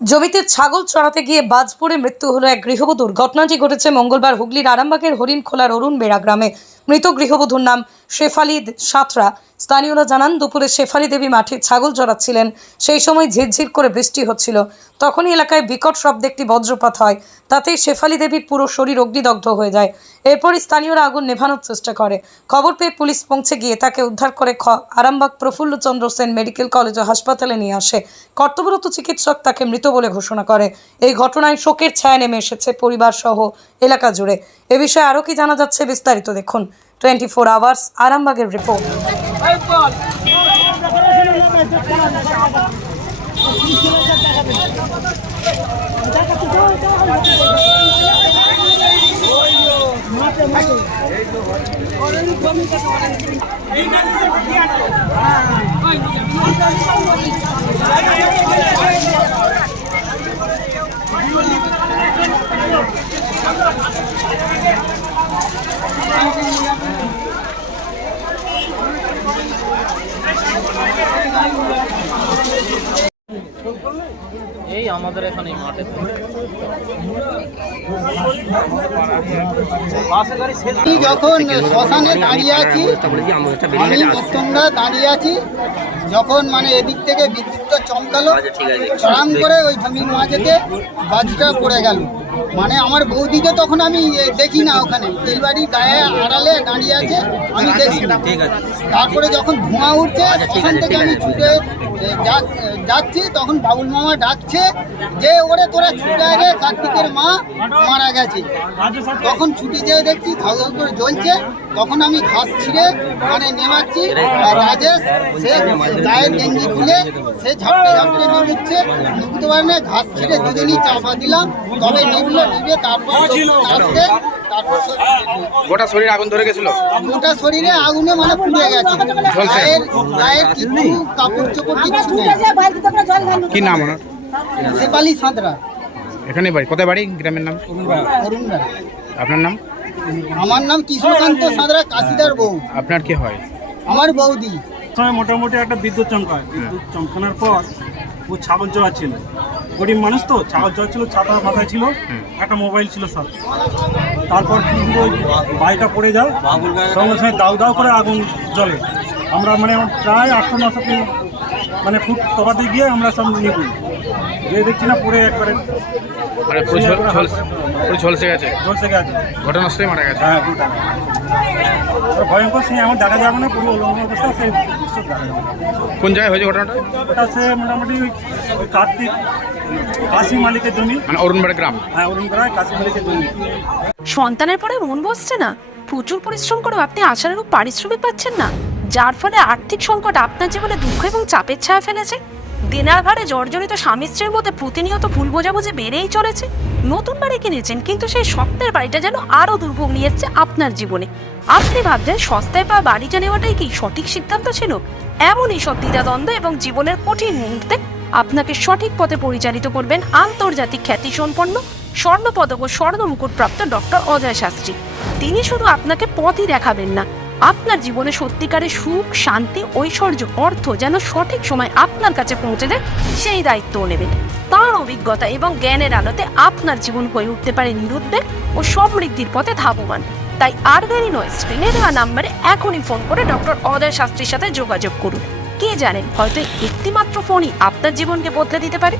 জমিতে ছাগল চড়াতে গিয়ে বাজ পড়ে মৃত্যু হলো এক গৃহবধূর। ঘটনাটি ঘটেছে মঙ্গলবার হুগলির আরামবাগের হরিণখোলার অরুণ বেড়া গ্রামে। মৃত গৃহবধূর নাম শেফালি সাঁতরা। স্থানীয়রা জানান, দুপুরে শেফালি দেবী মাঠে ছাগল চড়াচ্ছিলেন। সেই সময় ঝিরঝির করে বৃষ্টি হচ্ছিল। তখনই এলাকায় বিকট শব্দে একটি বজ্রপাত হয়। তাতেই শেফালি দেবীর পুরো শরীর অগ্নিদগ্ধ হয়ে যায়। এরপরই স্থানীয়রা আগুন নেভানোর চেষ্টা করে। খবর পেয়ে পুলিশ পৌঁছে গিয়ে তাকে উদ্ধার করে আরামবাগ প্রফুল্লচন্দ্র সেন মেডিকেল কলেজ ও হাসপাতালে নিয়ে আসে। কর্তব্যরত চিকিৎসক তাকে মৃত বলে ঘোষণা করে। এই ঘটনায় শোকের ছায়া নেমে এসেছে পরিবার সহ এলাকা জুড়ে। এ বিষয়ে আরও কি জানা যাচ্ছে বিস্তারিত দেখুন 24 আওয়ার্স আরামবাগের রিপোর্ট। এই আমাদের এখানে মাঠে যখন শ্মশানে দাঁড়িয়ে আছি, আমি তোমরা দাঁড়িয়ে আছি, যখন মানে এদিক থেকে বিদ্যুৎটা চমকালো, চড়াম করে ওই জমির মাঝেতে বাজটা পড়ে গেল। মানে আমার বৌদিকে তখন আমি দেখি না, ওখানে তেলবাড়ির গায়ে আড়ালে দাঁড়িয়ে আছে, আমি দেখি না। তারপরে যখন ধোঁয়া উঠছে শ্মশান থেকে আমি ছুটে যাচ্ছি, তখন বাবুল মামা ডাকছে যে ওরে তোরা ছুটে রে, কার্তিকের মা মারা গেছে। তখন ছুটে যেয়ে দেখছি ধাউ ধাউ করে জ্বলছে। তখন আমি ঘাস ছিঁড়ে মানে নেমাচ্ছি, রাজেশ সে গায়ের গেঞ্জি খুলে সে ঝাপটে ঝাপটে নেমুচ্ছে, নিভতে পারে না। ঘাস ছিঁড়ে দুজনই চাপা দিলাম, তবে নিভলো। নিভে তারপর আসতে গোটা শরীরে আগুন ধরে গেছিল, গোটা শরীরে আগুনে মানে পুড়ে গেছে। গায়ের কিছু কাপড় চোপড় কিছু নেই। কি নাম ওনার? শেফালি সাঁতরা। এখানে বাড়ি? কোথায় বাড়ি? গ্রামের নাম? অরুণ বেড়া। আপনার নাম? আমার নাম কৃষ্ণকান্ত সাঁতরা, কাশিদার বউ। আপনার কি হয়? আমার বৌদি। মোটামুটি একটা বিদ্যুৎ চমকায়, বিদ্যুৎ চমকানোর পর ও ছাগল চড়াচ্ছিল। গরিব মানুষ তো, ছাগল চড়াচ্ছিল, ছাতা মাথায় ছিল, একটা মোবাইল ছিল সব। তারপর কিন্তু ওই বাইকটা পড়ে যায়, সঙ্গে সঙ্গে দাউ দাউ করে আগুন জ্বলে। আমরা মানে প্রায় 800-900 ফিট মানে ফুট তফাতে গিয়ে আমরা সব নিবি গিয়ে দেখছি না পড়ে একবারে ঝলসে গেছে। ঝলসে গেছে, ঘটনাস্থলে মারা গেছে। হ্যাঁ ভয়ঙ্কর, সে আমার দেখা যাবে না, পুরো অলঙ্গ অবস্থা, সেই দৃশ্য দেখা যাবে। কোন জায়গায় হয়েছে ঘটনাটা? ওটা সে মোটামুটি ওই কার্তিক কাশি মালিকের জমি, মানে অরুণবাড়ি গ্রাম। হ্যাঁ অরুণপাড়ায় কাশি মালিকের জমি। সন্তানের পরে মন বসছে না, প্রচুর পরিশ্রম করেও আপনি আশানুরূপ পারিশ্রমিক পাচ্ছেন না, যার ফলে আর্থিক সংকট আপনার জীবনে দুঃখ এবং চাপের ছায়া ফেলেছে। দিনার ভারে জর্জরিত স্বামী স্ত্রীর মধ্যে প্রতিনিয়ত ভুল বোঝাবুঝি বেড়েই চলেছে। নতুন বাড়ি কিনেছেন, কিন্তু সেই স্বপ্নের বাড়িটা যেন আরও দুর্ভোগ নিয়ে এসছে আপনার জীবনে। আপনি ভাবছেন সস্তায় পাওয়া বাড়িটা নেওয়াটাই কি সঠিক সিদ্ধান্ত ছিল? এমনই সব দ্বিধাদ্বন্দ্ব এবং জীবনের কঠিন মুহূর্তে আপনাকে সঠিক পথে পরিচালিত করবেন আন্তর্জাতিক খ্যাতিসম্পন্ন স্বর্ণপদক ও স্বর্ণ মুকুটপ্রাপ্ত ডক্টর অজয় শাস্ত্রী। তিনি শুধু আপনাকে পথই দেখাবেন না, আপনার জীবনে সত্যিকারের সুখ, শান্তি, ঐশ্বর্য, অর্থ যেন সঠিক সময় আপনার কাছে পৌঁছে দেয়, সেই দায়িত্বও নেবেন। তাঁর অভিজ্ঞতা এবং জ্ঞানের আলোতে আপনার জীবন হয়ে উঠতে পারে নিরুদ্বেগ ও সমৃদ্ধির পথে ধাবমান। তাই আর দেরি নয়, স্ক্রিনে দেওয়া নাম্বারে এখনই ফোন করে ডক্টর অজয় শাস্ত্রীর সাথে যোগাযোগ করুন। কে জানেন, হয়তো একটিমাত্র ফোনই আপনার জীবনকে বদলে দিতে পারে।